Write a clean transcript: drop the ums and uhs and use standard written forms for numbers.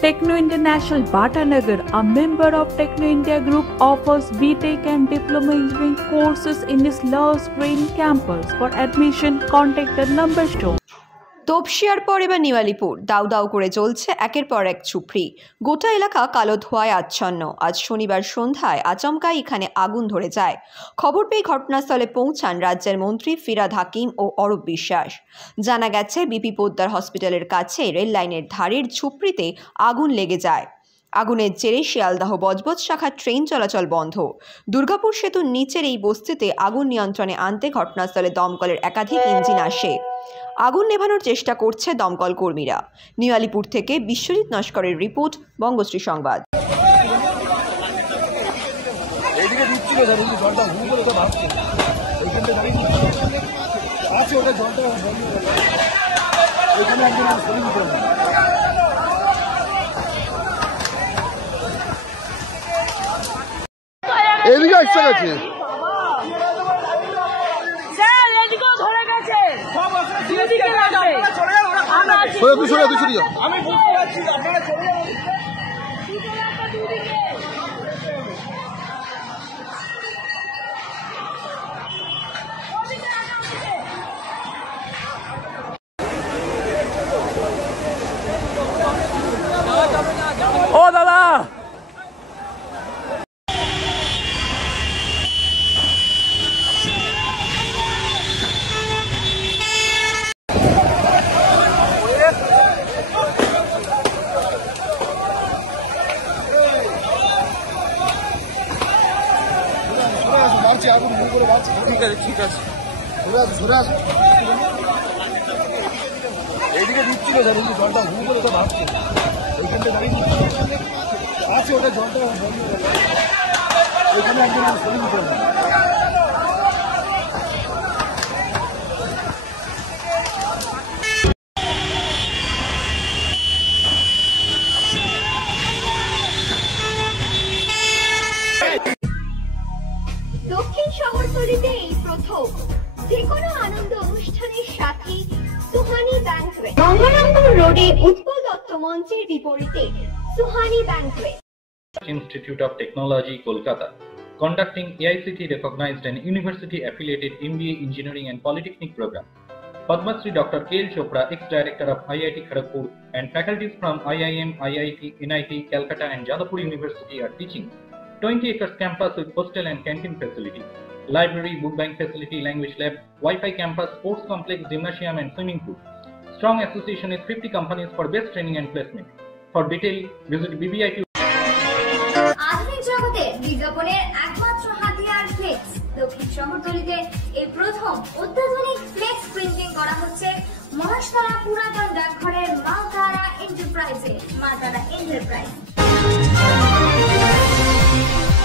Techno International Bhatanagar, a member of Techno India Group, offers BTech and Diploma Engineering courses in its Lush Green campus. For admission, contact the number shown. তপসিয়ার পর এবার নিওয়ালিপুর দাউ দাউ করে চলছে একের পর এক ঝুপড়ি। গোটা এলাকা কালো ধোঁয়ায় আচ্ছন্ন। আজ শনিবার সন্ধ্যায় আচমকাই এখানে আগুন ধরে যায়। খবর পেয়ে ঘটনাস্থলে পৌঁছান রাজ্যের মন্ত্রী ফিরহাদ হাকিম ও অরূপ বিশ্বাস। জানা গেছে বিপি পোদ্দার হসপিটালের কাছে রেল লাইনের ধারের ঝুপড়িতে আগুন লেগে যায়। আগুনের জেরে শিয়ালদাহ বজবজ শাখার ট্রেন চলাচল বন্ধ। দুর্গাপুর সেতুর নিচের এই বস্তিতে আগুন নিয়ন্ত্রণে আনতে ঘটনাস্থলে দমকলের একাধিক ইঞ্জিন আসে। আগুন নেভানোর চেষ্টা করছে দমকল কর্মীরা। নিওয়ালিপুর থেকে বিশ্বজিৎ নস্করের রিপোর্ট, বঙ্গশ্রী সংবাদ। এদিকে আসছে গেছে আমি বুঝতে পারছি আপনারা চলে যান। ও দাদা ঠিক আছে ঠিক আছে এইদিকে দিচ্ছিল জলটা ঘুম করে তো ভাবছে ওইখানটা দাঁড়িয়ে আছে ওটা জলটা বন্ধ ওইখানে একজন শরীর দিতে হবে। দক্ষিণ শহরতলিতে এই প্রথম যেকোনো আনন্দ অনুষ্ঠানের সাথে সুহানি ব্যাংকুয়েট, গঙ্গারামপুর রোডে উৎপল দত্ত মঞ্চের বিপরীতে Suhani banquet. Institute of Technology, Kolkata, conducting AICTE recognized and university affiliated MBA Engineering and Polytechnic program. Padma Shri Dr. K.L. Chopra, ex-director of IIT Kharagpur, and faculties from IIM, IIT, NIT, Calcutta and Jadavpur University are teaching 20 acres campus with hostel and canteen facility, library, book bank facility, language lab, Wi-Fi campus, sports complex, gymnasium and swimming pool. Strong association with 50 companies for best training and placement. For detail, visit BBIT. আধুনিক জগতে বিজ্ঞাপনের একমাত্র হাতিয়ার flakes. দক্ষিণ শহরতলিতে এই প্রথম অত্যাধুনিক flakes printing করা হচ্ছে মহেশতলা পুরাতন ডাকঘরের মা তারা এন্টারপ্রাইজে।